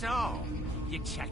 So, you check.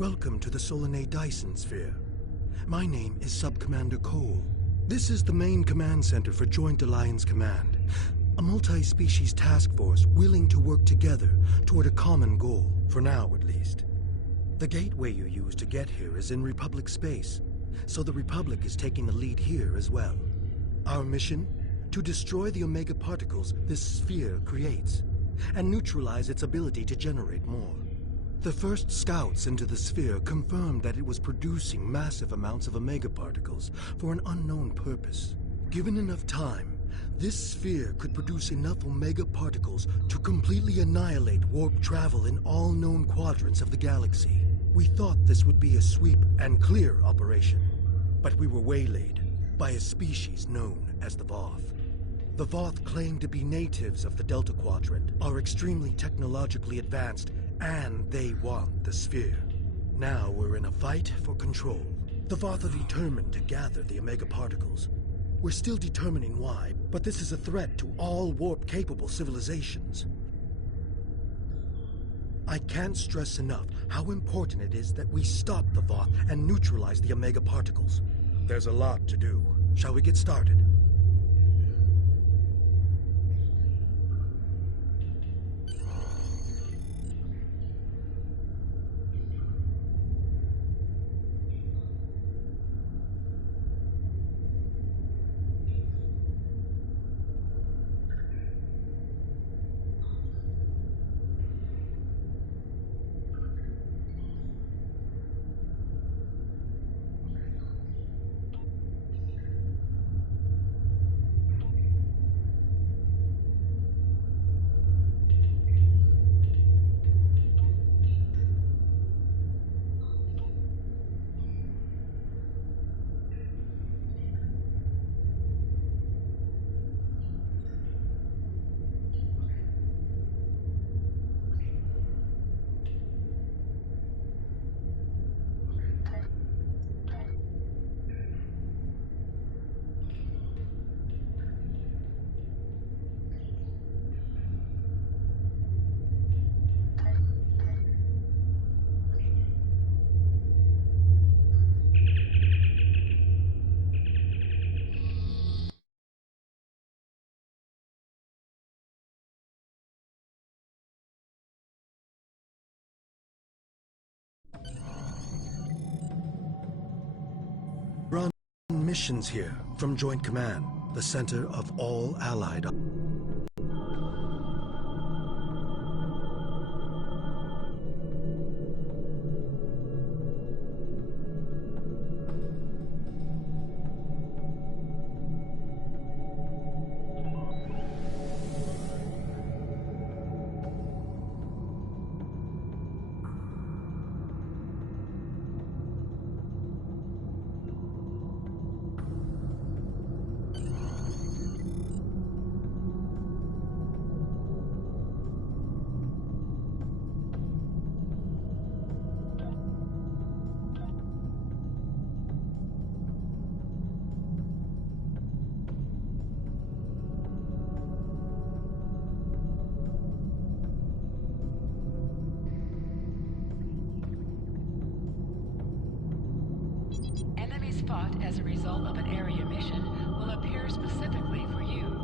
Welcome to the Solanae Dyson Sphere. My name is Sub-Commander Cole. This is the main command center for Joint Alliance Command, a multi-species task force willing to work together toward a common goal, for now at least. The gateway you use to get here is in Republic space, so the Republic is taking the lead here as well. Our mission? To destroy the Omega particles this sphere creates, and neutralize its ability to generate more. The first scouts into the sphere confirmed that it was producing massive amounts of Omega particles for an unknown purpose. Given enough time, this sphere could produce enough Omega particles to completely annihilate warp travel in all known quadrants of the galaxy. We thought this would be a sweep and clear operation, but we were waylaid by a species known as the Voth. The Voth claim to be natives of the Delta Quadrant, are extremely technologically advanced, and they want the sphere. Now we're in a fight for control. The Voth are determined to gather the Omega particles. We're still determining why, but this is a threat to all warp-capable civilizations. I can't stress enough how important it is that we stop the Voth and neutralize the Omega particles. There's a lot to do. Shall we get started? Run missions here from Joint Command, the center of all Allied. Spot as a result of an area mission will appear specifically for you.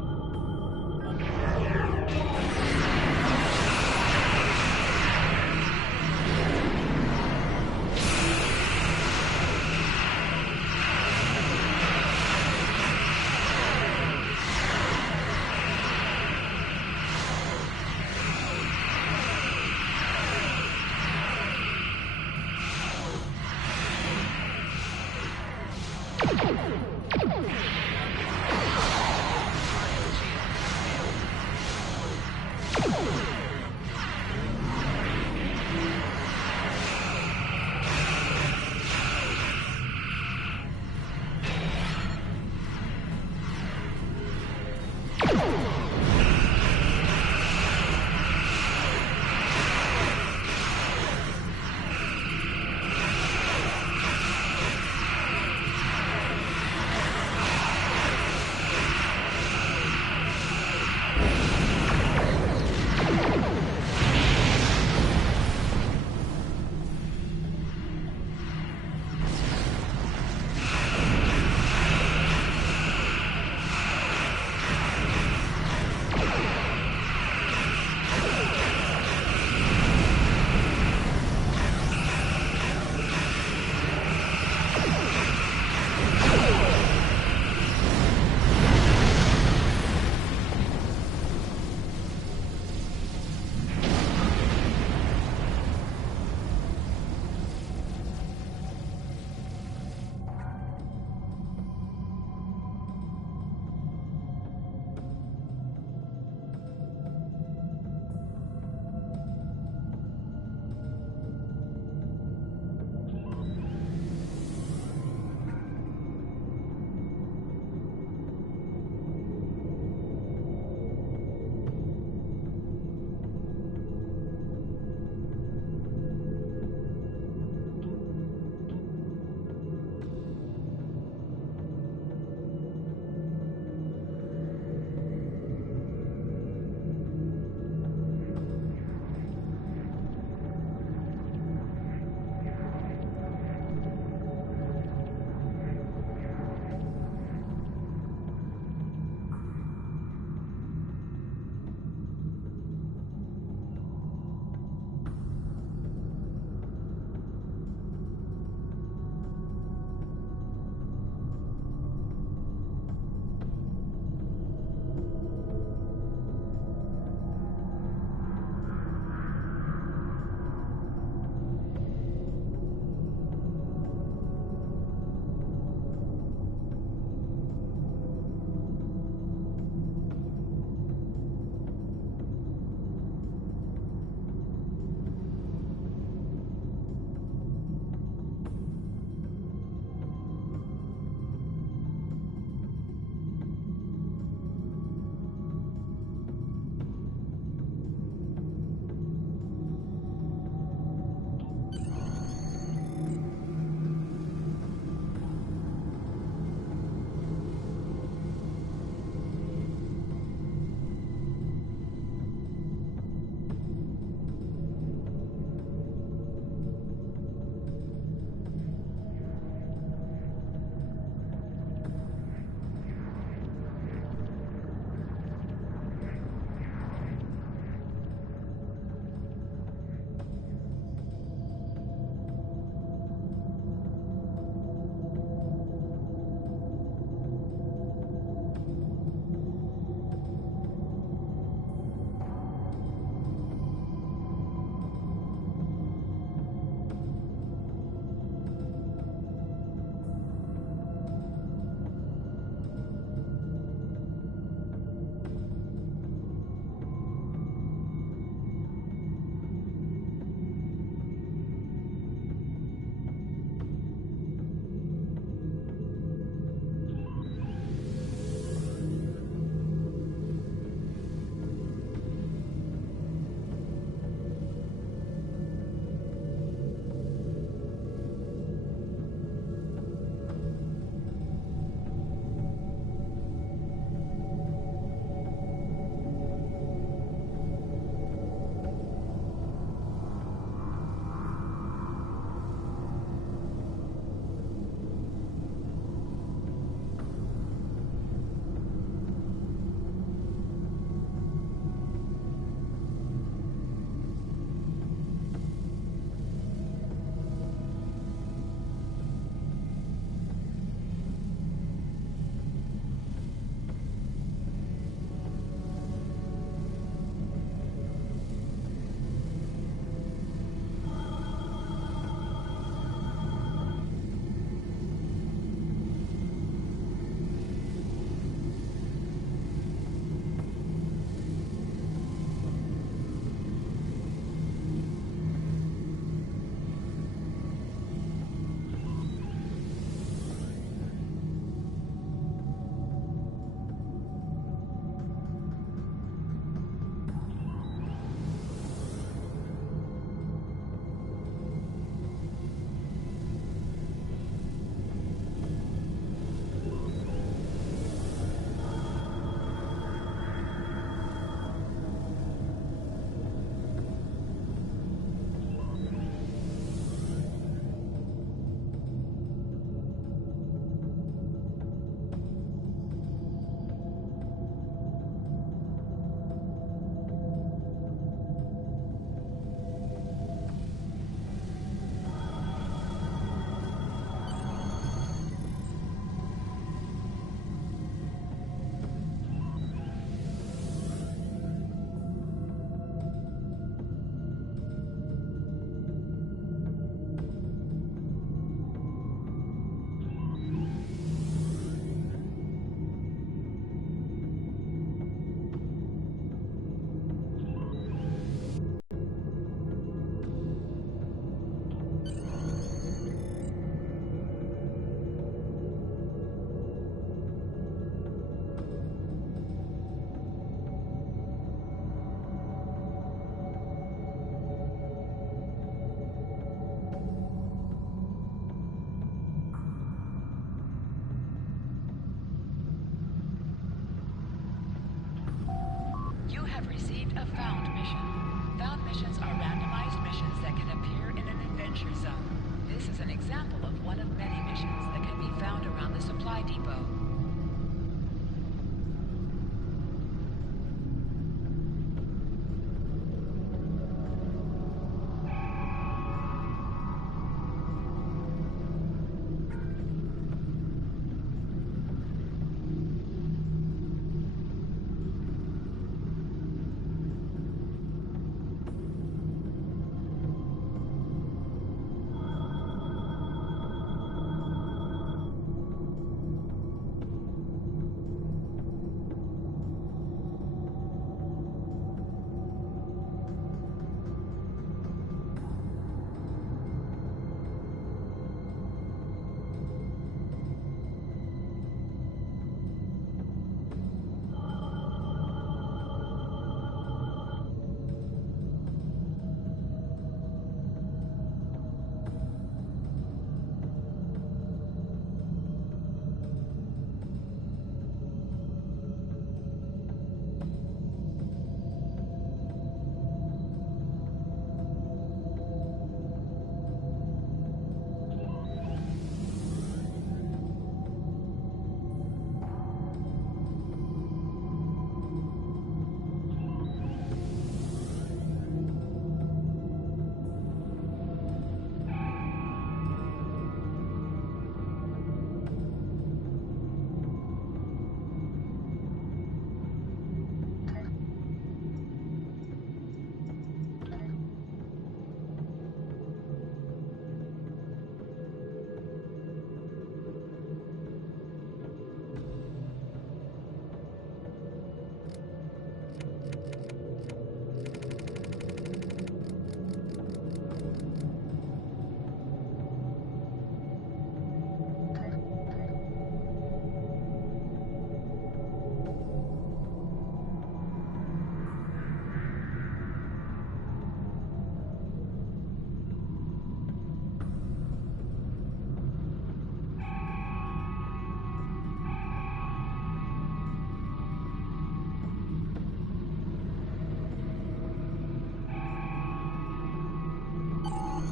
have received a found mission. Found missions are randomized missions that can appear in an adventure zone. This is an example of one of many missions that can be found around the supply depot.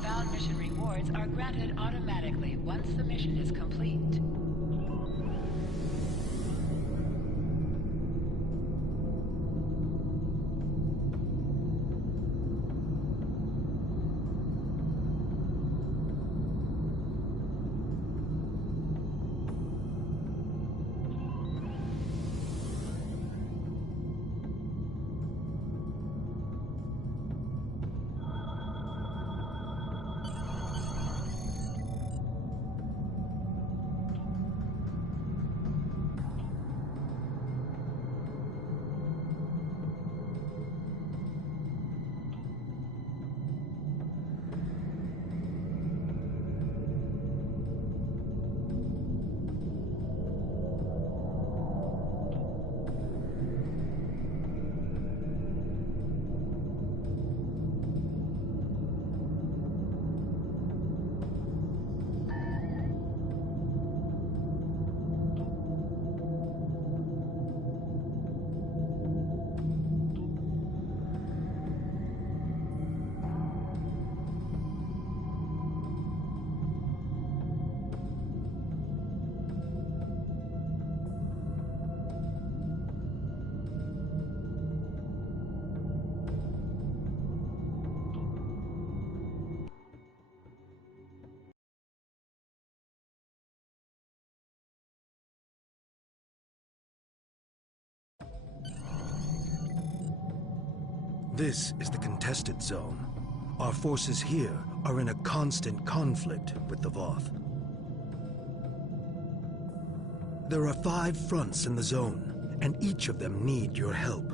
Found mission rewards are granted automatically once the mission is complete. This is the contested zone. Our forces here are in a constant conflict with the Voth. There are 5 fronts in the zone, and each of them need your help.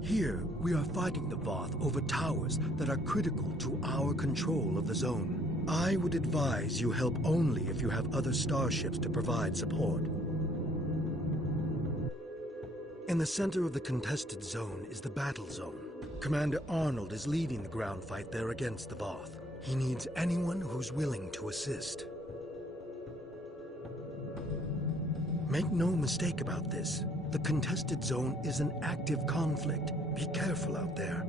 Here, we are fighting the Voth over towers that are critical to our control of the zone. I would advise you help only if you have other starships to provide support. In the center of the contested zone is the battle zone. Commander Arnold is leading the ground fight there against the Voth. He needs anyone who's willing to assist. Make no mistake about this. The contested zone is an active conflict. Be careful out there.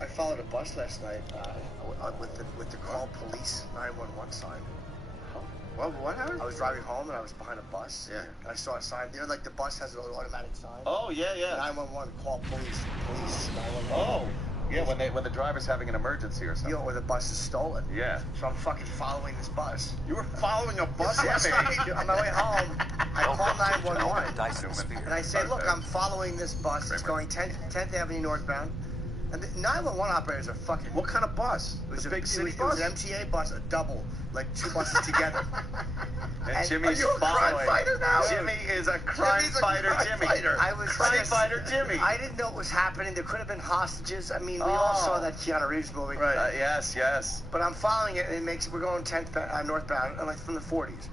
I followed a bus last night with the call police 911 sign. What happened? I was driving home and I was behind a bus. Yeah. And I saw a sign there, like the bus has an automatic sign. Oh, yeah. 911, call police 911. Oh, yeah, when the driver's having an emergency or something. You know, where the bus is stolen. Yeah. So I'm fucking following this bus. You were following a bus Yes, last on my way home, I called 911. Dyson And I say, look, I'm following this bus. It's going 10th Avenue northbound. And the 911 operators are fucking... What kind of bus? It was a a big city It bus? was an MTA bus, a double, like two buses together. And Jimmy's are you a crime following. fighter now? Jimmy is a crime fighter, Jimmy. I was crime fighter, Jimmy. I didn't know what was happening. There could have been hostages. I mean, we all saw that Keanu Reeves movie. Right. Yes. But I'm following it, and it makes we're going 10th northbound, like from the 40s,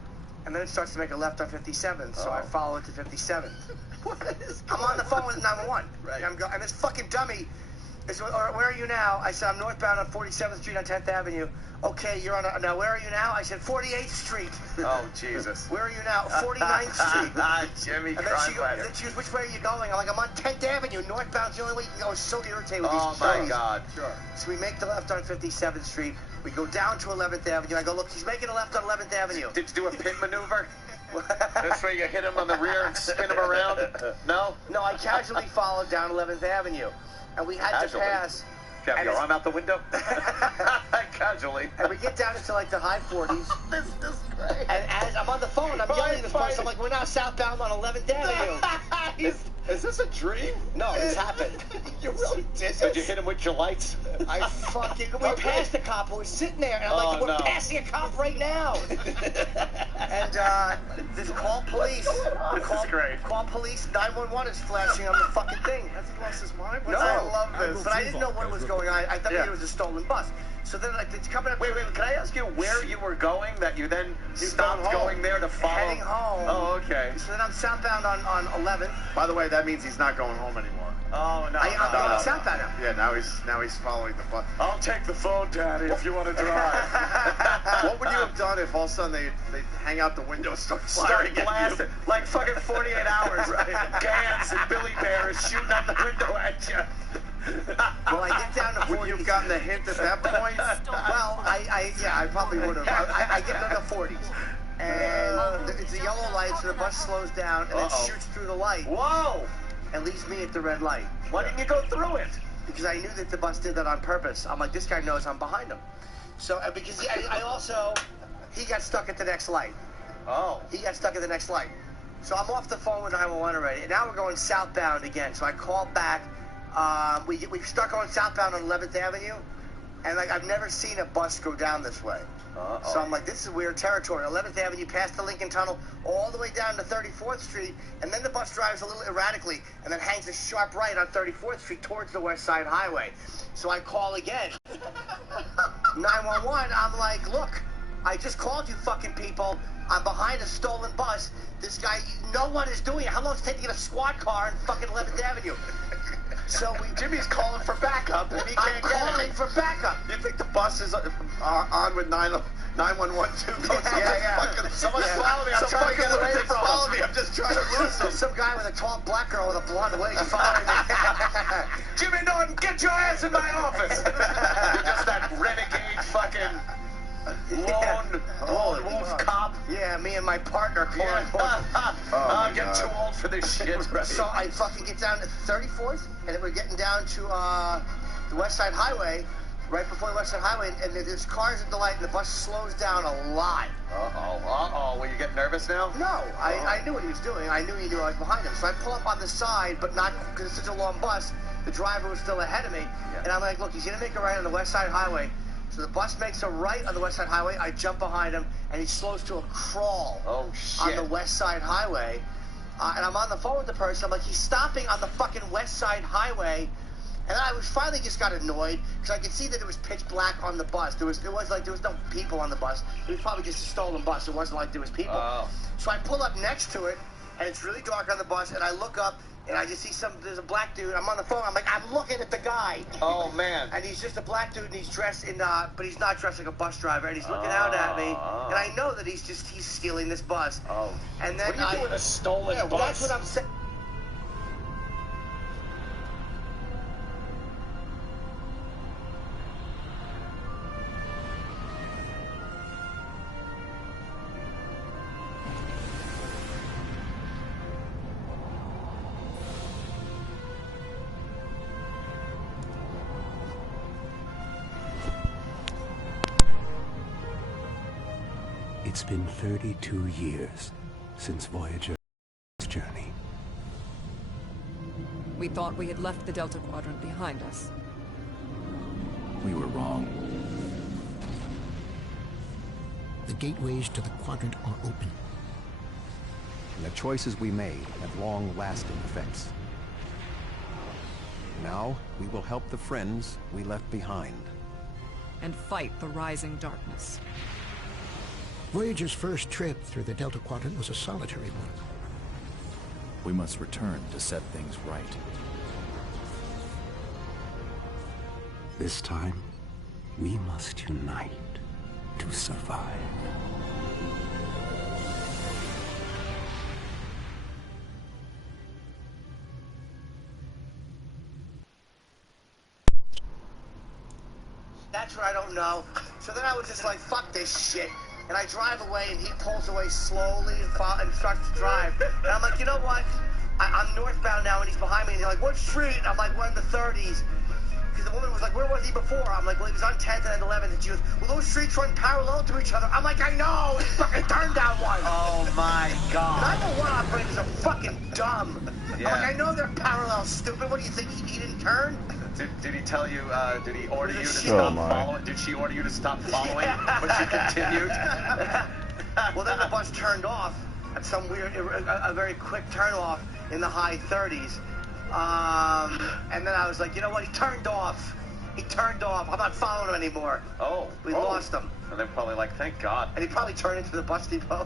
and then it starts to make a left on 57. So I follow it to 57. What is I'm on the phone with 911. Right. And this fucking dummy. Where are you now? I said, I'm northbound on 47th Street on 10th Avenue. Okay, you're on now, where are you now? I said, 48th Street. Oh, Jesus. Where are you now? 49th Street. Jimmy, And crime fighter. then she goes, which way are you going? I'm like, I'm on 10th Avenue. Northbound's the only way you can go. I was so irritated with these my things. God. Sure. So we make the left on 57th Street. We go down to 11th Avenue. I go, look, he's making a left on 11th Avenue. Did you do a pin maneuver? That's where you hit him on the rear and spin him around? No? No, I casually followed down 11th Avenue. And we had to pass... Have your arm out the window? Casually. And we get down into like the high 40s. This is great. And as I'm on the phone, I'm yelling at this bus. I'm like, we're now southbound on 11th Avenue. Is this a dream? No, this happened. You really did. Did you hit him with your lights? I fucking... We passed a cop who was sitting there, and I'm like, we're passing a cop right now. And this call police. This is great. Call police. 911 is flashing on the fucking thing. Has he lost his mind? No, I love this. But I didn't know what was going on. I thought it was a stolen bus. So then, like, it's coming up. Wait, can I ask you where you were going that you then stopped going there to follow? Heading home. Oh, okay. So then I'm southbound on 11th. By the way, that means he's not going home anymore. Oh, no. I'm southbound now. Yeah, now he's following the bus. I'll take the phone, Daddy, if you want to drive. What would you have done if all of a sudden they hang out the window and start firing blasting, like fucking 48 hours, right? Gans and Billy Bears shooting out the window at you. Well, I get down to 40s. Would you have gotten the hint at that point? Well, I probably would have. I get to the 40s. And it's a yellow light, so the bus slows down, and it shoots through the light. Whoa! And leaves me at the red light. Why didn't you go through it? Because I knew that the bus did that on purpose. I'm like, this guy knows I'm behind him. So, because he got stuck at the next light. Oh. He got stuck at the next light. So I'm off the phone with 911 already, and now we're going southbound again. So I called back. We start going southbound on 11th Avenue, and like I've never seen a bus go down this way. So I'm like, this is weird territory. 11th Avenue, past the Lincoln Tunnel, all the way down to 34th Street, and then the bus drives a little erratically, and then hangs a sharp right on 34th Street towards the West Side Highway. So I call again. 911, I'm like, look, I just called you fucking people. I'm behind a stolen bus. This guy, no one is doing it. How long is it taking to get a squad car in fucking 11th Avenue? So Jimmy's calling for backup, and he can't get it. I'm calling for backup. You think the bus is on with 911 too? Yeah. Someone's following me. I'm trying to get away from Follow me. I'm just trying to lose them. Some guy with a tall black girl with a blonde wig following me. Jimmy Norton, get your ass in my office. You're just that renegade fucking lone wolf cop. Yeah, me and my partner. I'm getting too old for this shit. Right? So I fucking get down to 34th, and we're getting down to the West Side Highway, right before the West Side Highway, and there's cars at the light, and the bus slows down a lot. Were you getting nervous now? No, I knew what he was doing. I knew he knew I was behind him. So I pull up on the side, but not because it's such a long bus. The driver was still ahead of me, and I'm like, look, he's going to make a right on the West Side Highway. So the bus makes a right on the West Side Highway. I jump behind him, and he slows to a crawl on the West Side Highway. And I'm on the phone with the person. I'm like, he's stopping on the fucking West Side Highway. And I was finally just got annoyed because I could see that it was pitch black on the bus. There was no people on the bus. It was probably just a stolen bus. It wasn't like there was people. So I pull up next to it, and it's really dark on the bus. And I look up, and I just see there's a black dude. I'm on the phone. I'm like, I'm looking at the guy. Oh, man. And he's just a black dude, and he's dressed in, but he's not dressed like a bus driver. And he's looking out at me. And I know that he's stealing this bus. And then what are you doing with a stolen bus? Well, that's what I'm saying. It's been 32 years since Voyager's journey. We thought we had left the Delta Quadrant behind us. We were wrong. The gateways to the quadrant are open. And the choices we made have long-lasting effects. Now, we will help the friends we left behind. And fight the rising darkness. Voyager's first trip through the Delta Quadrant was a solitary one. We must return to set things right. This time, we must unite to survive. That's what I don't know. So then I was just like, fuck this shit. And I drive away, and he pulls away slowly and starts to drive. And I'm like, you know what? I'm northbound now, and he's behind me. And he's like, what street? And I'm like, we're in the 30s. Because the woman was like, where was he before? I'm like, well, he was on 10th and 11th. And she goes, well, those streets run parallel to each other. I'm like, I know. He fucking turned down one. Oh, my God. 911 operators are fucking dumb. Yeah. I'm like, I know they're parallel, stupid. What do you think? He didn't turn? Did he tell you, did he order you to stop following? Did she order you to stop following? But you continued? Well, then the bus turned off at some weird, a very quick turn off in the high 30s. And then I was like, you know what? He turned off. He turned off. I'm not following him anymore. We lost him. And they're probably like, thank God. And he probably turned into the bus depot.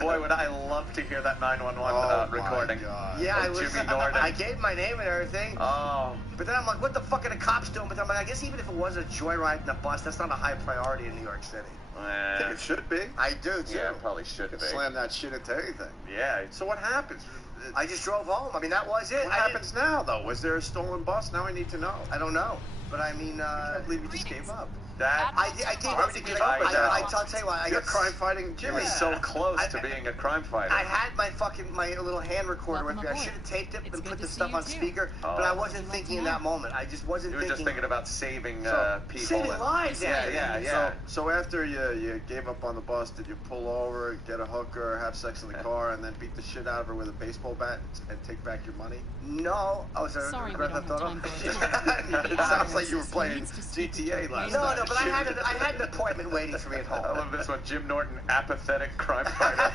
Boy, would I love to hear that 911 recording. Yeah, Jimmy Norton. I gave my name and everything. But then I'm like, what the fuck are the cops doing? But I'm like, I guess even if it was a joyride in a bus, that's not a high priority in New York City. I think it should be. I do, too. Yeah, it probably should be. Slam that shit into anything. Yeah. So what happens? I just drove home. I mean, that was it. What happens now, though? Was there a stolen bus? Now I need to know. I don't know. But I mean, I can't believe you just gave up. I gave up to get up. I'll tell you what. You're crime fighting Jimmy. Jimmy's so close to being a crime fighter. I had my little hand recorder with me. I should have taped it and put the stuff on speaker, but I wasn't thinking in that moment. I just wasn't thinking. You were just thinking about saving people. Saving lives. Yeah. So after you gave up on the bus, did you pull over, get a hooker, have sex in the car, and then beat the shit out of her with a baseball bat and take back your money? No. I was Sorry, we don't have time for it. It sounds like you were playing GTA last night. No, but I had an appointment waiting for me at home. I love this one. Jim Norton, apathetic crime fighter.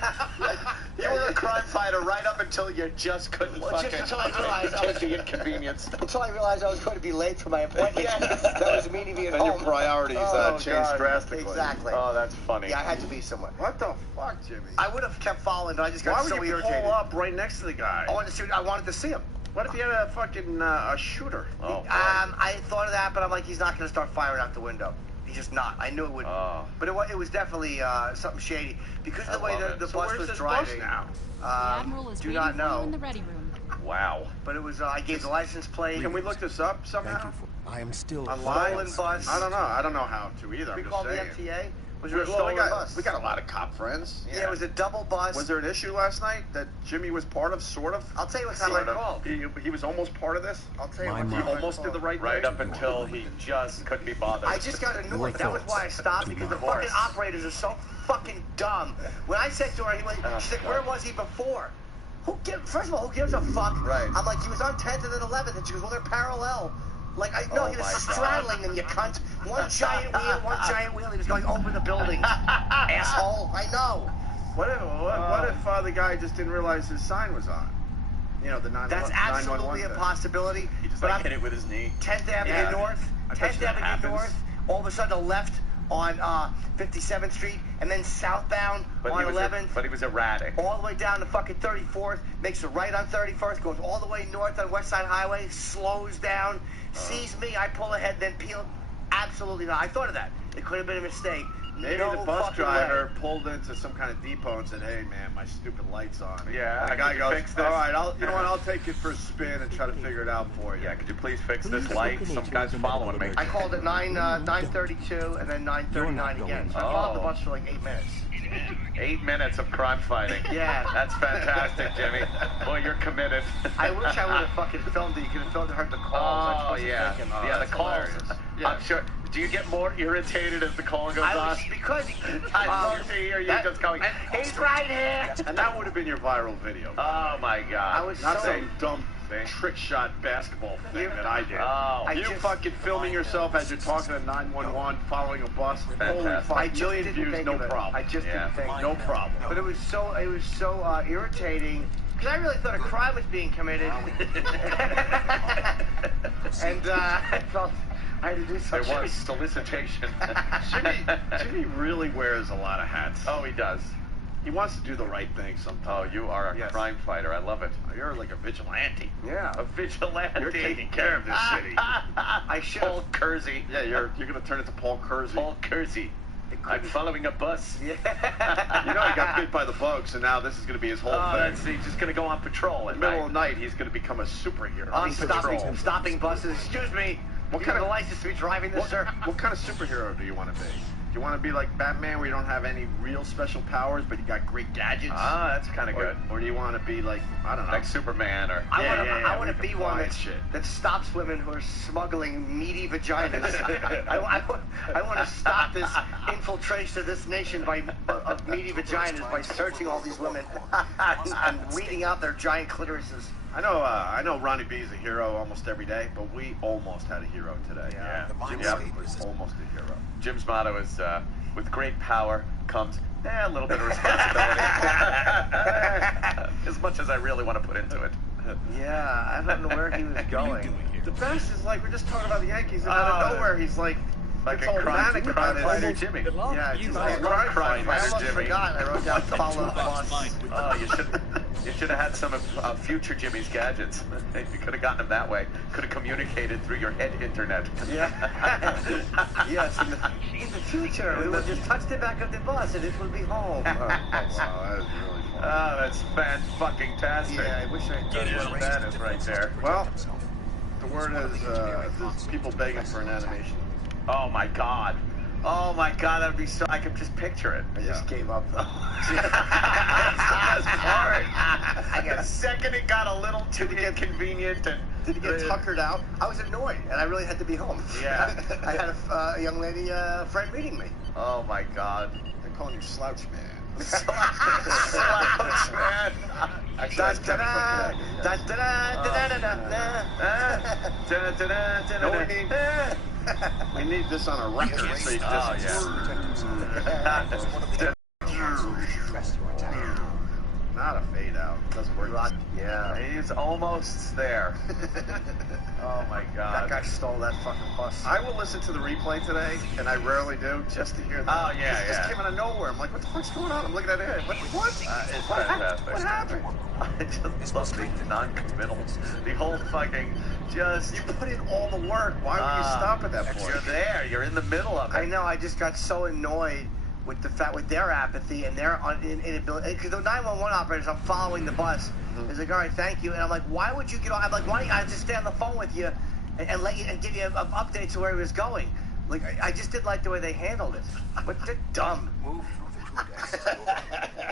You were a crime fighter right up until you just couldn't fucking just until I realized take the inconvenience. Until I realized I was going to be late for my appointment. That was meaning to be at home. Then your priorities changed drastically. Exactly. Oh, that's funny. Yeah, I had to be somewhere. What the fuck, Jimmy? I would have kept following, but I just got so irritated. Why would you pull up right next to the guy? I wanted to see him. What if he had a fucking a shooter? Oh, I thought of that, but I'm like, he's not going to start firing out the window. He's just not. I knew it wouldn't. But it was definitely something shady. Because of the way the bus was driving. Now? The Admiral is do waiting not for you know. in the ready room. Wow. But it was, I gave the license plate. Can we look this up somehow? Thank you for... I am still... Stolen bus. I don't know. I don't know how to either. We I'm called just the saying. MTA. Was there a stolen bus? We got a lot of cop friends. Yeah, it was a double bus. Was there an issue last night that Jimmy was part of, sort of? I'll tell you what time I called. He was almost part of this? I'll tell you what He time I almost called. did the right thing? Right up until he just couldn't be bothered. I just got annoyed. That was why I stopped, because the fucking operators are so fucking dumb. When I said to her, she's like, where was he before? First of all, who gives a fuck? Right. I'm like, he was on 10th and then 11th, and she goes, well, they're parallel. Like, he was straddling them, you cunt. One giant wheel, he was going over the building. Asshole, I know. What if the guy just didn't realize his sign was on? You know, the 911. That's absolutely a possibility. He just but hit it with his knee. 10th Avenue North, 10th Avenue North, all of a sudden a left on 57th Street, and then southbound on 11th. But he was erratic. All the way down to fucking 34th, makes a right on 31st, goes all the way north on West Side Highway, slows down, sees me, I pull ahead, then peel. Absolutely not. I thought of that. It could have been a mistake. Maybe the bus driver pulled into some kind of depot and said, "Hey man, my stupid light's on." Yeah, and the guy goes, fix this? "All right, I'll take it for a spin and try to figure it out for you." Yeah, could you please fix this light? Some guy's following me. I called at 9:32 and then 9:39 again. So I followed the bus for like 8 minutes. 8 minutes of crime fighting. Yeah. That's fantastic, Jimmy. Boy, you're committed. I wish I would have fucking filmed it. You could have filmed and heard the calls. Oh, yeah. The calls. Yeah. I'm sure. Do you get more irritated as the call goes on? Because I love to hear you just going, he's right here. And that would have been your viral video. Oh, my God. I was not so some dumb trick shot basketball thing that I did. Oh. You fucking filming yourself as you're talking to 911, following a bus. Holy fuck, million views, no problem. I just didn't think. No problem. But it was so irritating. Because I really thought a crime was being committed. And I felt I had to do something. There was solicitation. Jimmy really wears a lot of hats. Oh, he does. He wants to do the right thing sometimes. Oh, you are a crime fighter. I love it. You're like a vigilante. Yeah. A vigilante. You're taking care of this city. I should. Paul Kersey. Yeah, you're going to turn it to Paul Kersey. Paul Kersey. I'm following a bus. Yeah. You know he got bit by the bug, so now this is going to be his whole thing. He's just going to go on patrol. In the middle of the night, he's going to become a superhero. Stopping buses. Excuse me. What kind of license to be driving this, sir? What kind of superhero do you want to be? Do you want to be like Batman, where you don't have any real special powers, but you got great gadgets? Ah, that's kind of good. Or do you want to be like, I don't know, like Superman or? I want to be one that stops women who are smuggling meaty vaginas. I want to stop this infiltration of this nation of meaty vaginas by searching all these women and weeding out their giant clitorises. I know Ronnie B is a hero almost every day, but we almost had a hero today. Yeah. Jim was almost a hero. Jim's motto is, with great power comes a little bit of responsibility. As much as I really want to put into it. Yeah, I don't know where he was going. The best is like, we're just talking about the Yankees, and out of nowhere he's like a crime fighter Jimmy. Yeah, it's just crime fighter Jimmy. I forgot. I wrote down follow the bus. Oh, you should. You should have had some of future Jimmy's gadgets. You could have gotten them that way. Could have communicated through your head internet. Yeah. Yes, in the future, we will just touch the back of the bus and it will be home. Wow, that is really fun. Oh, that's fan-fucking-tastic. Yeah, I wish I had done What that is right there. Well, the word is there's people begging for an animation. Oh my god. Oh my god, that'd be so. I could just picture it. I just gave up though. That's the best part. The second it got a little too inconvenient and. Did he get tuckered out? I was annoyed, and I really had to be home. Yeah. I had a young lady friend meeting me. Oh my god. They're calling you Slouch Man. Slouch Man. Actually, that's Kevin We need this on a record so you can Not a fade out. Doesn't work. Yeah, he's almost there. Oh my god. That guy stole that fucking bus. I will listen to the replay today, and I rarely do, just to hear that. Oh, yeah, It just came out of nowhere. I'm like, what the fuck's going on? I'm looking at it. What? It's What fantastic. happened? I just love the non-committal. The whole fucking just. You put in all the work. Why would you stop at that point? You're there. You're in the middle of it. I know. I just got so annoyed with the fact, with their apathy and their inability. Because the 911 operators, I'm following the bus. He's like, all right, thank you. And I'm like, why would you get on? I'm like, why don't I just stay on the phone with you and let you and give you updates to where he was going? Like, I just didn't like the way they handled it. But they're dumb.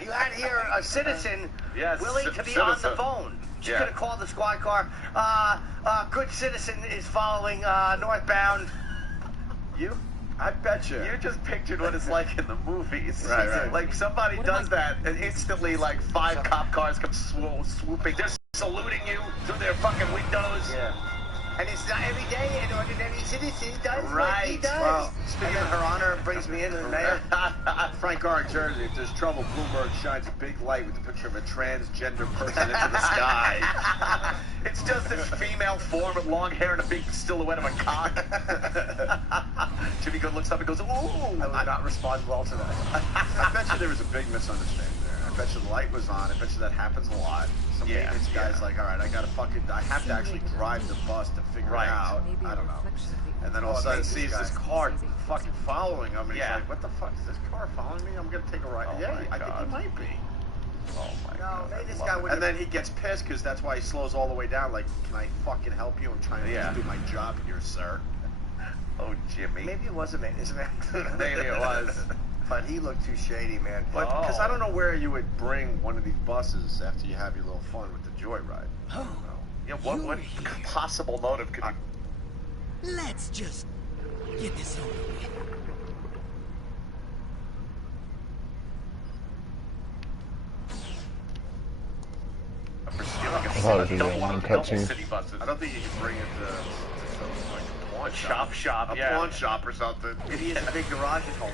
You had here a citizen willing to be on the phone. She could have called the squad car. Good citizen is following northbound. You? I bet you. You just pictured what it's like in the movies. Right. Like somebody does that, and instantly, like 5 cop cars come swooping. They're saluting you through their fucking windows. Yeah. And it's not every day an ordinary citizen does Right. what he does. Well, And then Her Honor brings me into the mayor. Frank R. Jersey, if there's trouble, Bloomberg shines a big light with a picture of a transgender person into the sky. It's just this female form with long hair and a big silhouette of a cock. Jimmy looks up and goes, ooh. I would not respond well to that. I bet you there was a big misunderstanding there. I bet you the light was on. I bet you that happens a lot. Some maintenance guy's like, all right, I have to actually drive the bus to figure it out. I don't know. And then all of a sudden sees this car fucking following him, and he's like, what the fuck, is this car following me? I'm gonna take a ride. I think he might be. Oh my god. Maybe this guy would. And then he gets pissed because that's why he slows all the way down. Like, can I fucking help you? I'm trying to just do my job here, sir. Oh, Jimmy. Maybe it was a maintenance man. Maybe it was. But he looked too shady, man. Because I don't know where you would bring one of these buses after you have your little fun with the joyride. I don't know. Yeah, what possible motive could you... Let's just get this over with. For stealing a thought it was a long cutscene. city buses. I don't think you can bring it to some, like, a pawn shop, a pawn shop or something. Maybe he has a big garage at home.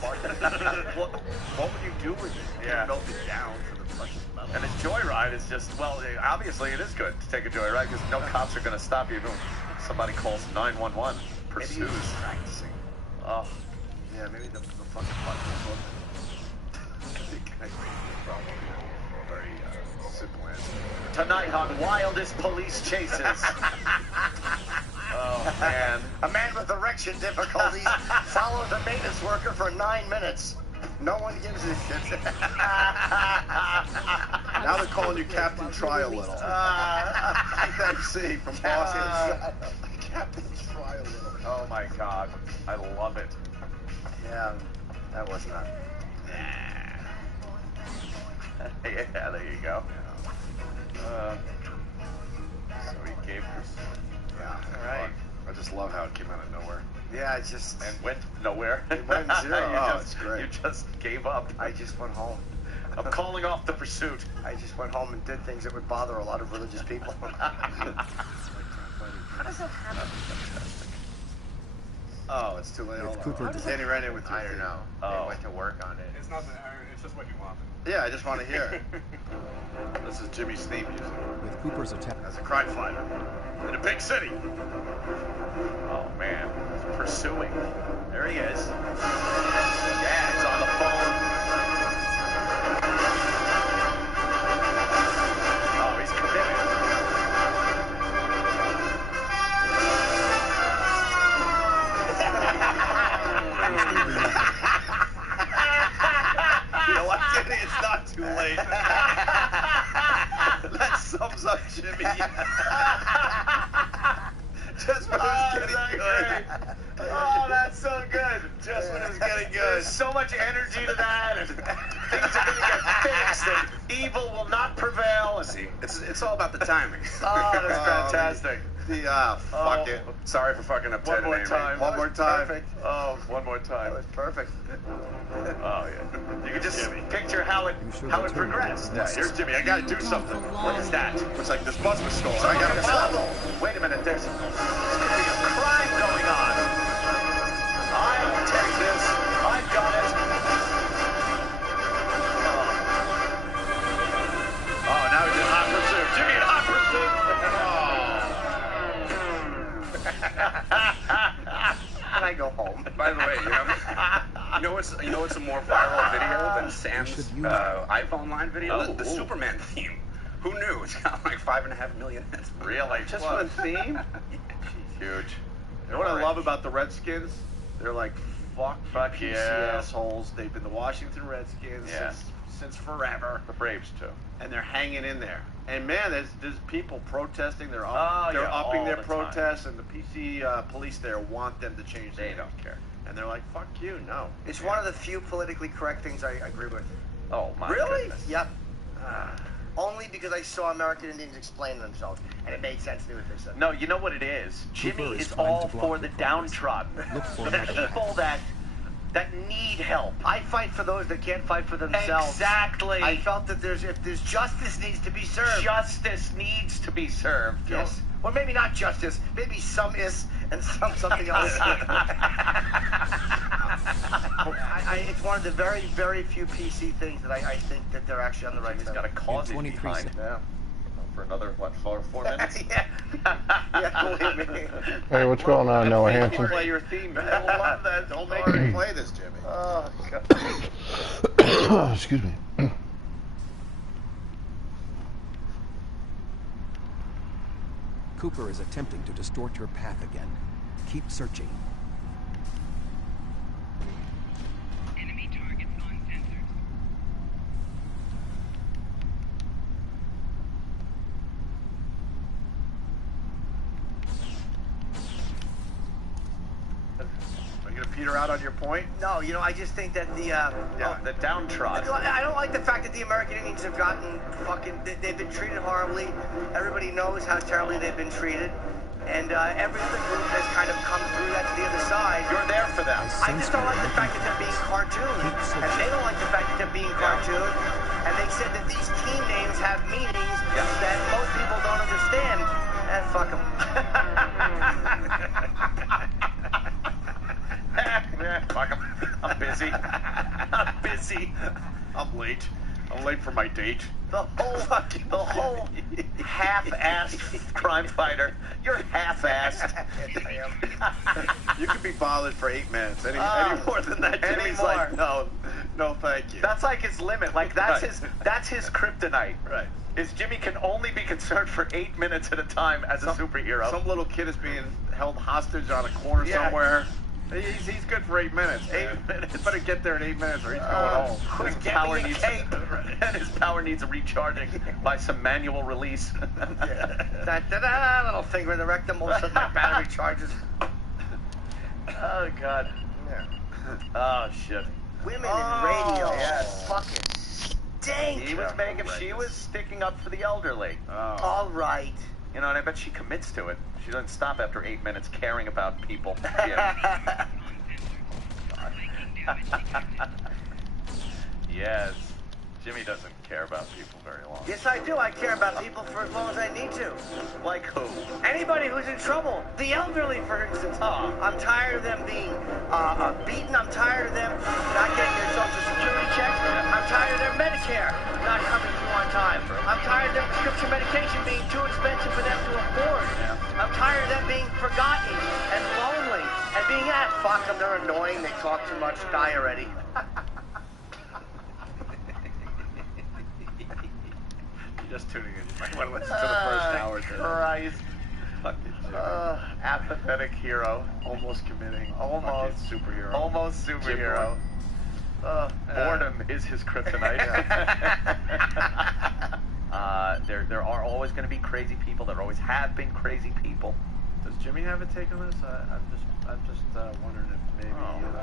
what would you do with it? Yeah. Melt it down for the fucking metal. And a joyride is just, well, obviously it is good to take a joyride because no cops are going to stop you if somebody calls 911, pursues. Maybe he was practicing. Oh. Yeah, maybe the fucking button was open. I think probably very simple answer. Tonight on Wildest Police Chases. Oh, man. A man with erection difficulties follows a maintenance worker for 9 minutes. No one gives a shit. Now they're calling you Captain Try a Little. FMC from Boston. Captain Try a Little. Oh my god. I love it. Yeah, that was not. Yeah, there you go. So he gave her... Yeah. All right. I just love how it came out of nowhere. Yeah, it just... And went nowhere. It went zero. It's great. You just gave up. I just went home. I'm calling off the pursuit. I just went home and did things that would bother a lot of religious people. How does that happen? Oh, it's too late. Danny ran in with you. I don't know. They went to work on it. It's nothing. It's just what you want. Yeah, I just want to hear it. This is Jimmy's theme music. With Cooper's attack. As a crime fighter in a big city. Oh man, he's pursuing. There he is. Yeah, he's on the phone. Just when it was getting good. Oh, that's so good. Just when it was getting good. There's so much energy to that, and things are going to get fixed, and evil will not prevail. And See, it's all about the timing. oh, that's fantastic. Fuck it. Sorry for fucking up One more Ted time. One more time. Perfect. Oh, one more time. That was perfect. Oh, yeah. You can just picture how it progressed. Yeah, here's Jimmy. I gotta do something. What is that? Looks like this bus was stolen. I gotta Oh, wait a minute. There's could be a crime going on. I'll take this. I've got it. Oh, now he's in hot pursuit. Jimmy in hot pursuit. And I go home. By the way, you know what's a more viral video than Sam's iPhone line video? The Superman theme. Who knew? It's got like 5.5 million hits. Really? Just for the theme? Huge. You know what I love about the Redskins? They're like, fuck PC yeah. assholes. They've been the Washington Redskins since forever. The Braves, too. And they're hanging in there. And man, there's people protesting. They're Oh, they're yeah, upping all their the protests, and the PC police there want them to change. They don't care. And they're like, fuck you, no. It's one of the few politically correct things I agree with. Oh, my Really? goodness. Yep. Only because I saw American Indians explain themselves, and it made sense to me what they said. No, you know what it is? Jimmy Cooper is is trying all to block for the the progress. downtrodden. Look for The another people that need help. I fight for those that can't fight for themselves. Exactly. I felt that if there's justice needs to be served. Justice needs to be served. Yes. Or maybe not justice. Maybe some is and some something else. It's one of the very, very few PC things that I think that they're actually on the right He's side. got a cause In in 23 behind. seconds. Yeah. For another, what, 4 minutes? Yeah, believe me. Hey, what's going on, Noah Hansen? Play your theme. I love that. Don't make me play this, Jimmy. Oh, God. Excuse me. Cooper is attempting to distort your path again. Keep searching. Enemy targets on sensors. Are you gonna peter out on your point? No, I just think that the The downtrodden. I don't like the fact that the American Indians have gotten they've been treated horribly. Everybody knows how terribly they've been treated. And every other group has kind of come through that to the other side. You're there for them. I just don't like the fact that they're being cartooned. And they don't like the fact that they're being cartooned. And they said that these team names have meanings that most people don't understand. And fuck them. Fuck 'em. I'm busy. I'm busy. I'm late. I'm late for my date. The whole half-assed crime fighter. You're half-assed. You can be bothered for 8 minutes. Any more than that, Jimmy's more. like, no, thank you. That's like his limit. Like that's his kryptonite. Right. Is Jimmy can only be concerned for 8 minutes at a time as a superhero. Some little kid is being held hostage on a corner somewhere. He's good for 8 minutes. 8 minutes. Better get there in 8 minutes or he's going home. His power needs recharging by some manual release. Da-da-da, little finger in the rectum, all of a sudden my battery charges. Oh, God. Yeah. Oh, shit. Women in radio. Yes. Fucking stink. She was sticking up for the elderly. All right. You know, and I bet she commits to it. She doesn't stop after 8 minutes caring about people. Yes. Jimmy doesn't care about people very long. Yes, I do. I care about people for as long as I need to. Like who? Anybody who's in trouble. The elderly, for instance. I'm tired of them being beaten. I'm tired of them not getting their Social Security checks. I'm tired of their Medicare not coming through on time. I'm tired of their prescription medication being too expensive for them to afford. I'm tired of them being forgotten and lonely and being fuck them. They're annoying. They talk too much. Die already. Just tuning in. You might want to listen to the first hour. Christ. Fucking Jimmy. Apathetic hero. Almost committing. Almost. Fucking superhero. Almost superhero. Boredom is his kryptonite. There are always going to be crazy people. There always have been crazy people. Does Jimmy have a take on this? I'm just wondering if maybe.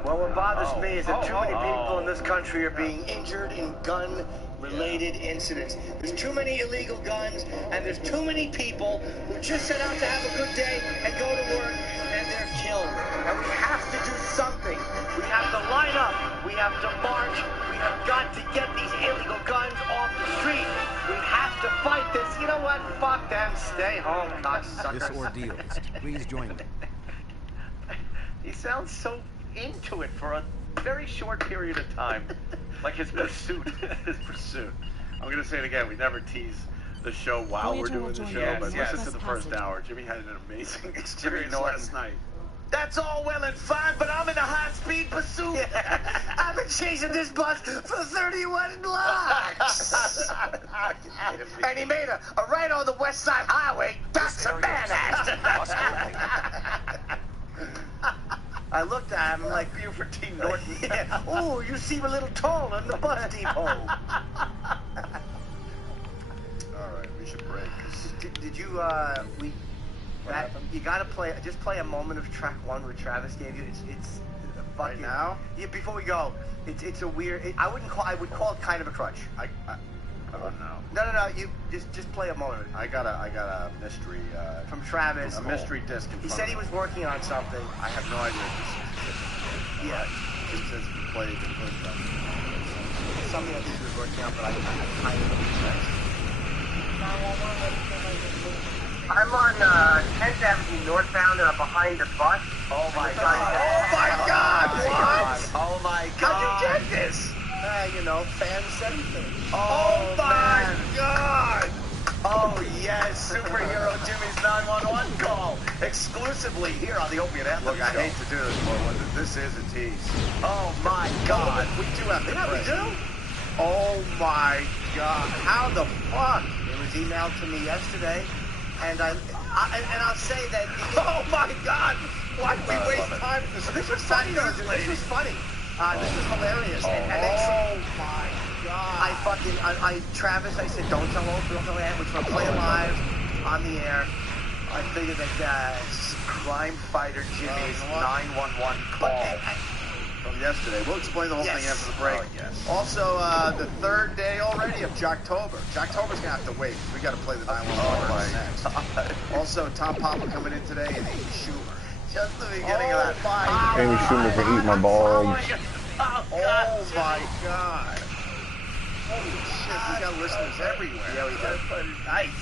Well, what bothers me is that too many people in this country are being injured in gun-related incidents. There's too many illegal guns, and there's too many people who just set out to have a good day and go to work, and they're killed. And we have to do something. We have to line up. We have to march. We have got to get these illegal guns off the street. We have to fight this. You know what? Fuck them. Stay home, cocksuckers. This ordeal is please join me. He sounds so into it for a very short period of time. Like his pursuit. His pursuit. I'm going to say it again. We never tease the show while we're doing the show, but listen to the first hour. Jimmy had an amazing experience last night. That's all well and fine, but I'm in a high-speed pursuit. I've been chasing this bus for 31 blocks. And he made a right on the West Side Highway back to Manhattan. I looked at him like Buford T. Norton. Yeah. Oh, you seem a little tall on the bus depot. All right, we should break. Did you, you gotta just play a moment of track 1 where Travis gave you. It's fucking. Right now? Yeah, before we go, it's a weird. I would call it kind of a crutch. I don't know. No. You just play a moment. I got a mystery from Travis. A mystery disc. He said he was working on something. I have no idea. Yeah. It says he played the first time. Something I think he was working on, but I kind of I'm on 10th Avenue northbound and I'm behind the bus. Oh my God. Oh my God! What? Oh my God. How'd you get this? You know, fans said anything. Oh my God! Oh yes, superhero Jimmy's 911 call exclusively here on the Opie and Anthem Look, I show. hate to do this, but this is a tease. Oh my God! We do have to we do? Oh my God! How the fuck? It was emailed to me yesterday, and I'll say that. Oh my God! Why did we waste time? This was funny. This was funny. This was hilarious. Oh my God! Travis, I said, don't tell Opie, don't tell Aunt, we're going to play it live on the air. I figured that Crime Fighter Jimmy's 911 call from yesterday. We'll explain the whole thing after the break. Oh, yes. Also, the third day already of Jocktober. Jocktober's gonna have to wait. We got to play the 911 next. Also, Tom Papa coming in today and Amy Schumer. Just the beginning of that. Amy Schumer can eat my balls. Oh my God! Holy shit! We got listeners everywhere. Yeah, we do. Nice.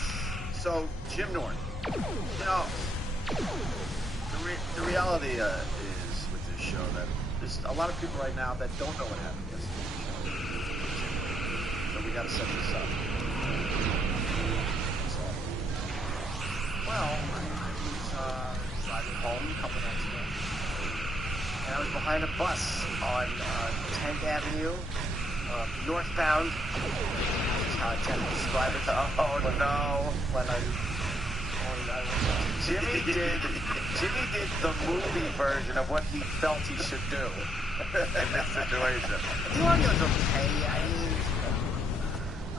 So, Jim Norton. You know, the reality is with this show that there's a lot of people right now that don't know what happened yesterday. So we got to set this up. Well, I was driving home a couple nights ago, and I was behind a bus on 10th Avenue, northbound. This is how I tend to describe it. Oh no! Jimmy did the movie version of what he felt he should do in this situation. The audio's okay.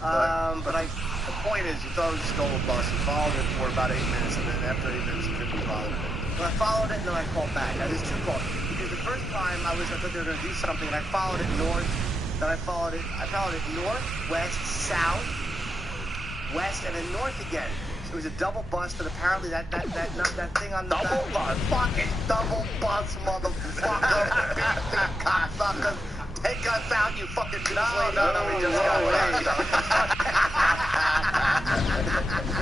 I mean, the point is, you thought it was a stolen bus. You followed it for about 8 minutes, and then after 8 minutes, you couldn't be bothered. Well, I followed it and then I called back. Now, there's 2 calls. Because the first time I thought they were going to do something, and I followed it north. Then I followed it north, west, south, west, and then north again. It was a double bust, and apparently that thing on the double bus, fucking double bus, motherfucker, cocksucker, take us out, you fucking No, we just got away.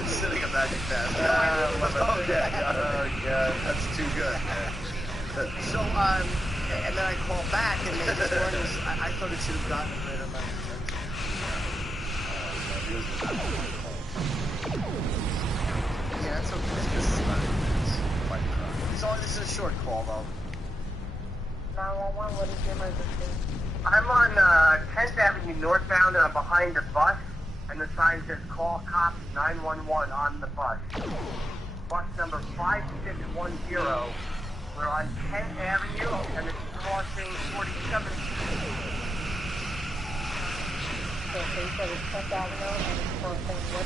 Sitting in that fast. Okay. Oh God, that's too good. So, and then I called back, and they just weren't. I thought it should have gotten rid of my. Yeah, that's okay. This is a short call, though. 911, what is your emergency? I'm on 10th Avenue northbound, and I'm behind the bus, and the sign says call cops 911 on the bus. Bus number 5610. We're on 10th Avenue, and it's crossing 47th Street. you said it's 10th Avenue and it's crossing what?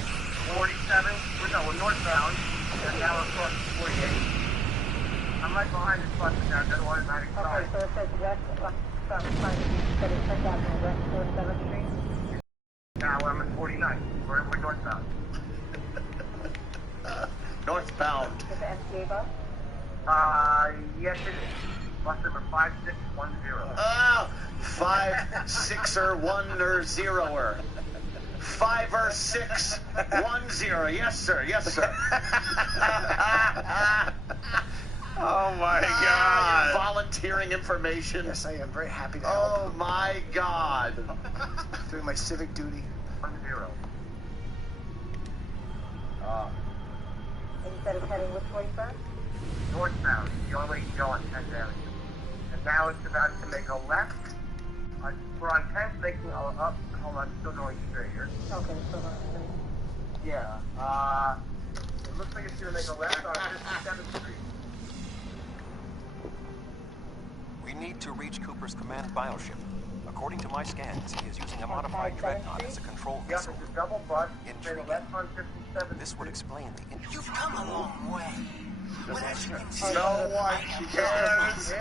47. We're northbound. And now we're crossing 48. I'm right behind this bus now. That automatic side. Okay, so it says west. I'm trying to get it 10th Avenue, west 47th Street. Now I'm at 49. We're northbound. Northbound. Is it MTA bus? Yes it is. Bus number 5610. Oh, 56er 5er610. Yes, sir. Yes, sir. Oh my God! Volunteering information. Yes, I am very happy to help. Oh my God! Doing my civic duty. 10. And you said it's heading which way, sir? Northbound. The only way you can go on 10th Avenue. And now it's about to make a left. We're on 10th, making a up. Hold on, still going straight here. Okay, still going straight. Yeah. It looks like it's going to make a left on 57th Street. We need to reach Cooper's command bioship. According to my scans, he is using a modified dreadnought as a control vessel. Yep, it's a double bus. Straight left on 57th. This would explain the injury. You've come a long way. But as you can see, No one cares.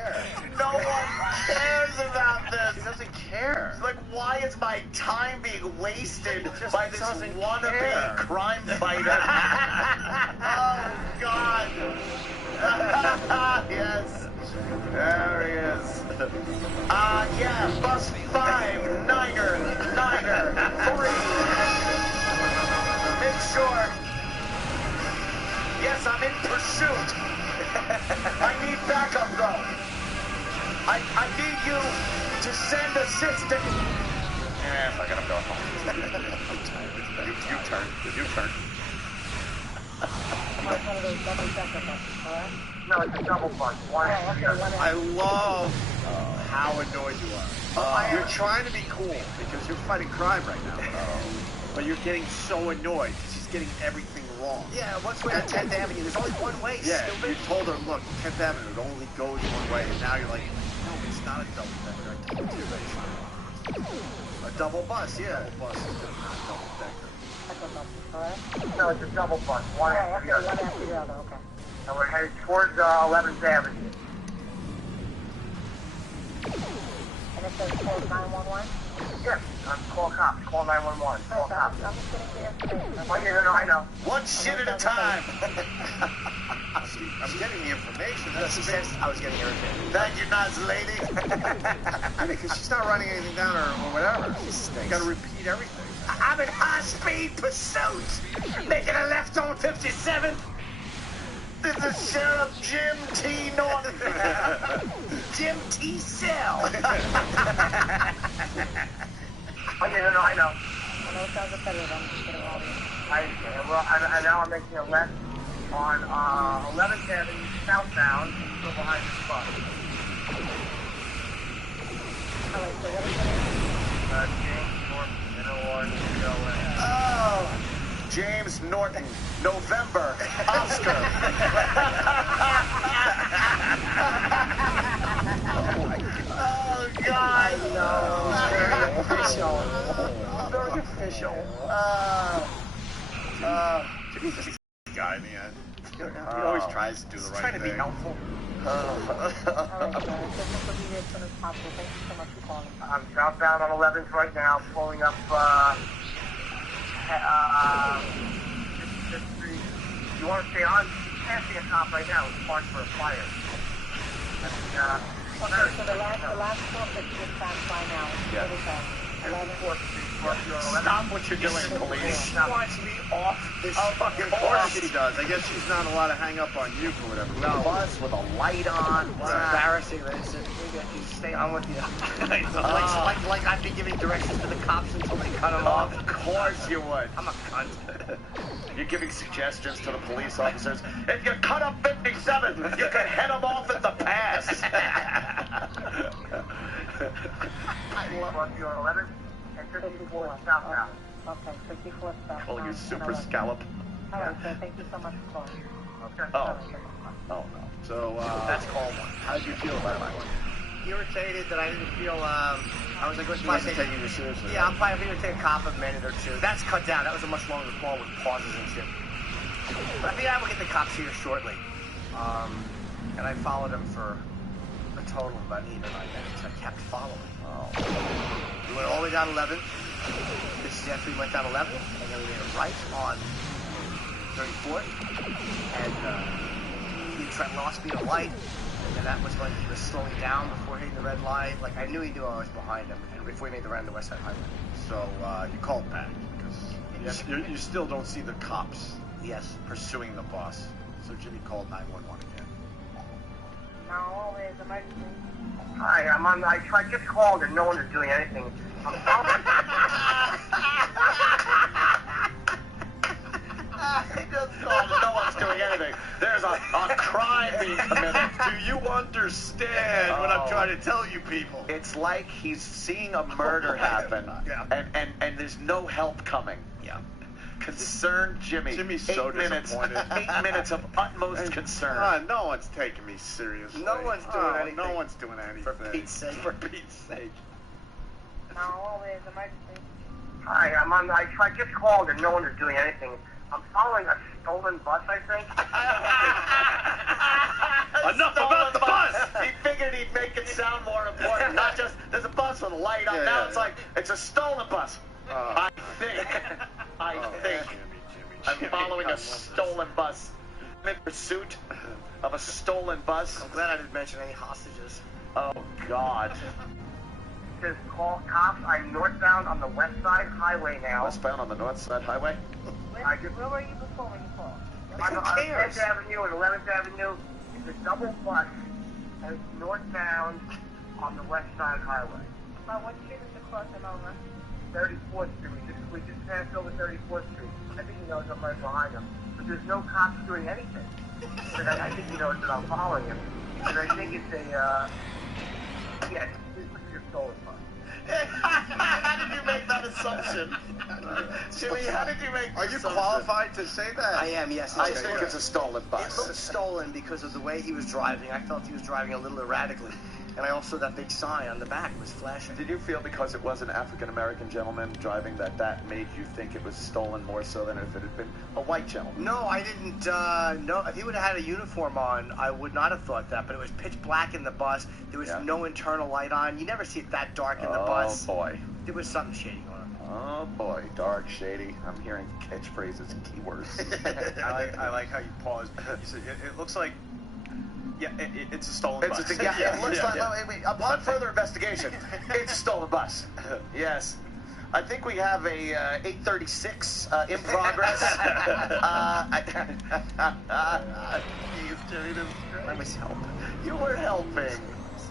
No one cares about this. He doesn't care. It's like, why is my time being wasted by this wannabe care. crime fighter? Oh, God. Yes. There he is. Yeah, bus 5-9er 3. Make sure. Yes, I'm in pursuit. I need backup, though. I need you to send assistance. Yeah, fuck it, I'm going home. I'm tired. You turn. Like one of those double decker buses, correct? No, it's a double bus. I love how annoyed you are. You're trying to be cool because you're fighting crime right now. But you're getting so annoyed because he's getting everything wrong. Yeah, what's way on 10th Avenue? There's only one way, Yeah, stupid. you told her, look, 10th Avenue, it only goes one way. And now you're like, no, it's not a double decker. I told you that it's not. A double bus, yeah. A double bus is not a double decker. Decker buses, correct? No, it's a double bus. One Oh, after okay, the other. one after the other, okay. And we're headed towards 11th Avenue. And it says call 911? Yes, call cops. Call 911. Call Okay, cops. I'm just getting the information. Oh, yeah, no, I know. One shit at a time. I'm getting the information. She That's says I was getting irritated. Thank you, nice lady. I mean, because she's not writing anything down or whatever. You got to repeat everything. I'm in high-speed pursuit, making a left on 57th. This is Sheriff Jim T. Norton. Jim T. Cell. Oh, yeah, no, I know. I know it sounds repetitive, I'm just getting all these. Well, and now I'm making a left on 11th Avenue southbound, still behind this bus. All right, so what is it? James Norton, N-O-R-T-O-N. Oh, James Norton, November, Oscar. Oh, God. No, very official. Very official. Jesus, this guy in the end. He always tries to do the right Trying to be thing. helpful. All right, so this will be here as soon as possible. Thank you so much for calling. I'm southbound on 11th right now, pulling up 5th Street. You want to stay on? You can't see a cop right now. It's parked for a fire. Okay, so the last stop that you just passed by now, what is that? 4th Street. Stop what you're doing, police. She wants me off this fucking Of course she does. I guess she's not allowed to hang up on you for whatever. No. Bus with a light on. It's Right. embarrassing that it's you stay on with you. like I'd be giving directions to the cops until they cut them off. Of course you would. I'm a cunt. You're giving suggestions to the police officers. If you cut up 57, you could head them off at the pass. I love your 11th and 54 southbound. Okay, 54 southbound. Call you super scallop. All right, sir. Thank you so much for calling. Okay. Oh. Oh, no. So, That's call one. how did you feel about it? irritated that I didn't feel, I was like, let's probably take you seriously. Yeah, I'll probably take a cop a minute or two. That's cut down. That was a much longer call with pauses and shit. But I think I will get the cops here shortly. And I followed him for a total of about 8 or 9 minutes. I kept following. Oh. We went all the way down 11. This is after we went down 11, and then we made a right on 34th. And he lost me a light, and then that was when he was slowing down before hitting the red light. Like, I knew he knew I was behind him, and before he made the right on the West Side Highway. So you called back because you still don't see the cops. Yes. Pursuing the bus. So Jimmy called 911 again. No, it's emergency. Hi, I'm on. I just called and no one is doing anything. I'm He just called and no one's doing anything. There's a crime being committed. Do you understand what I'm trying to tell you people? It's like he's seeing a murder happen, and there's no help coming. Yeah. Concerned Jimmy. Jimmy's so disappointed. 8 minutes of utmost concern. No one's taking me seriously. No one's doing anything. No one's doing anything. For Pete's sake. For Pete's sake. No, it's emergency. Hi, I'm on. I just called and no one is doing anything. I'm following a stolen bus, I think. Enough about the bus! He figured he'd make it sound more important. Not just, there's a bus with a light on. Now it's like, it's a stolen bus. I think I'm following a stolen bus. I'm in pursuit of a stolen bus. I'm glad I didn't mention any hostages. Oh, God. Just call cops. I'm northbound on the West Side Highway now. Westbound on the North Side Highway? Where were you before when you called? On 10th Avenue and 11th Avenue. It's a double bus, and it's northbound on the West Side Highway. What street is it crossing over? 34th Street. We just passed over 34th Street. I think he knows I'm right behind him. But there's no cops doing anything. But I think he knows that I'm following him. And I think it's a, this is a stolen bus. How did you make that assumption? Jimmy, how did you make that assumption? Are you qualified to say that? I am, yes. I think it's a stolen bus. It looked stolen because of the way he was driving. I felt he was driving a little erratically. And I also, that big sign on the back was flashing. Did you feel because it was an African-American gentleman driving that made you think it was stolen more so than if it had been a white gentleman? No, I didn't. No, if he would have had a uniform on, I would not have thought that. But it was pitch black in the bus. There was no internal light on. You never see it that dark in the bus. Oh, boy. There was something shady going on. Oh, boy. Dark, shady. I'm hearing catchphrases and keywords. I like how you paused. You said, it looks like... Yeah, it's a stolen bus. It looks like, upon further investigation, it's a stolen bus. Yes. I think we have a 836 in progress. I was helping. You were helping.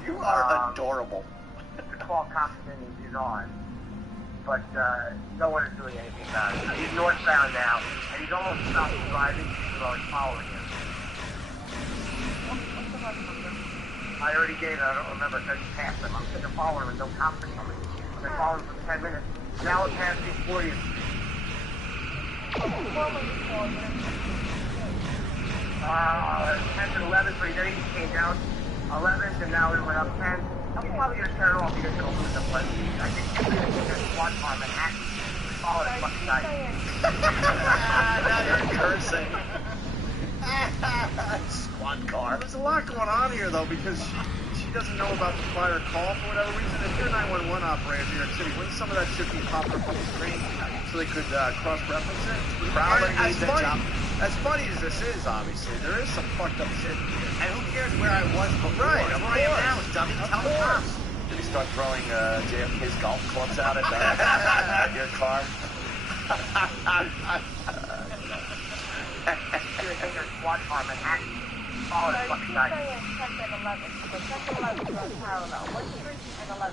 You are adorable. The call cops is on. But no one is doing anything about it. He's northbound now, and he's almost stopped driving. People are following him. I already gave it. I don't remember. I just passed him. I'm sick of following him and no cops are coming. I've been following him for 10 minutes. Now it's past 6:40. 10th and 11th, but then he came down 11th, and now we went up 10. I'm probably going to turn it off because it'll lose the place. I think you're going to get one on Manhattan. Follow it fucking night. Now you're cursing. Squad car. There's a lot going on here, though, because she doesn't know about the prior call for whatever reason. If you're a 911 operator in New York City, wouldn't some of that shit be popped up on the screen so they could cross-reference it? As funny as this is, obviously, there is some fucked up shit. And who cares where I was before? Right, Where I am now, dummy. Tell the cops. Did he start throwing JFK's golf clubs out at your car? Squad car Manhattan. Follow it fucking night.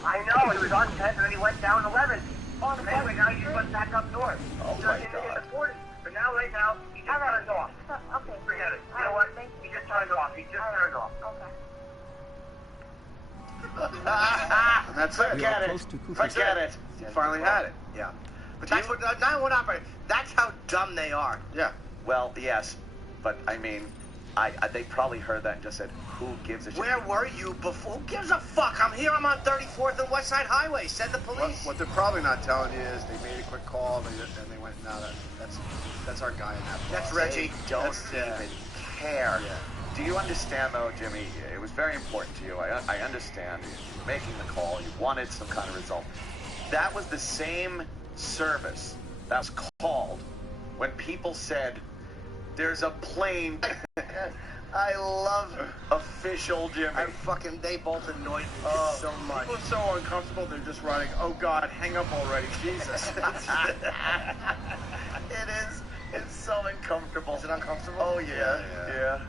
I know, he was on 10th and then he went down 11th. And anyway, now he just went back up north. Oh my God. But now, right now, he just turned off. Okay. Forget it. You know what? He just turned off. He just turned off. Okay. And that's it. Forget it. You finally had it. Yeah. But that's what 911 operator. That's how dumb they are. Yeah. Well, yes, but I mean, they probably heard that and just said, Who gives a shit? Where were you before? Who gives a fuck? I'm here. I'm on 34th and West Side Highway. Send the police. What they're probably not telling you is they made a quick call and they went, no, that's our guy in that bus. That's Reggie. They don't even care. Yeah. Do you understand, though, Jimmy? It was very important to you. I understand. You're making the call. You wanted some kind of result. That was the same service that was called when people said, there's a plane. I love official Jimmy. They both annoyed me so much. People are so uncomfortable, they're just writing, oh God, hang up already, Jesus. It is. It's so uncomfortable. Is it uncomfortable? Oh, yeah.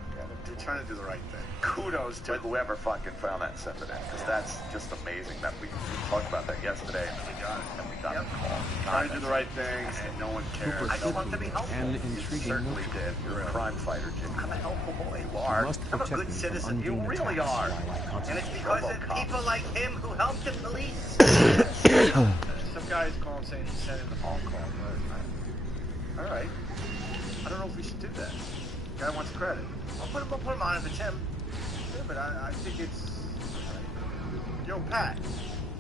They're trying to do the right thing. Kudos to whoever fucking found that and sent it in, because that's just amazing that we talked about that yesterday, and we got it, and we got the call. Trying to do the right thing, and no one cares. I don't want to be helpful. You certainly did. You're a crime fighter, Jim. I'm a helpful boy. You are. I'm a good citizen. You really are. And it's because of people like him who help the police. Some guys call and saying he sent in the phone call. All right. I don't know if we should do that. Guy wants credit. I'll put him on if it's him. Yeah, but I think it's... Yo, Pat.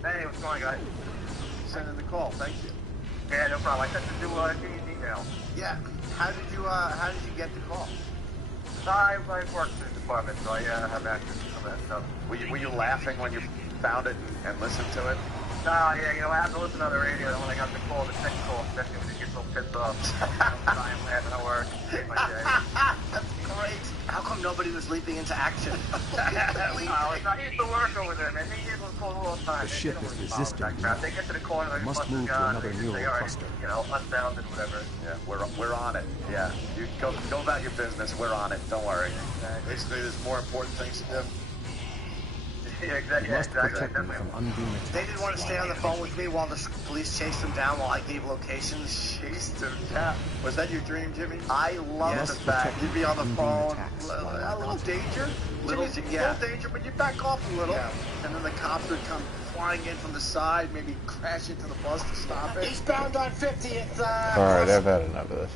Hey, what's going on, guys? Send in the call. Thank you. Yeah, no problem. I sent it to Jimmy's email. Yeah. How did you get the call? I work in the department, so I have access to some of that stuff. Were you laughing when you found it and listened to it? Yeah, I have to listen to the radio when I got the call, the text call, especially when it gets so pissed off. I'm laughing at work. That's great. How come nobody was leaping into action? I used to work over there, man. They use those calls all the time. The ship is resistant. They get to the call and they must move to another neural cluster. Unbounded, whatever. Yeah, we're on it. Yeah, you go about your business. We're on it. Don't worry. Basically, there's more important things to do. Yeah, exactly. You must protect them from unbeam attacks. They didn't want to stay on the phone with me while the police chased them down while I gave locations. Chased them down. Was that your dream, Jimmy? I love the fact you'd be on the phone. A little danger. Little danger, but you back off a little. Yeah. And then the cops would come flying in from the side, maybe crash into the bus to stop it. Eastbound on 50th. All right, I've had enough of this.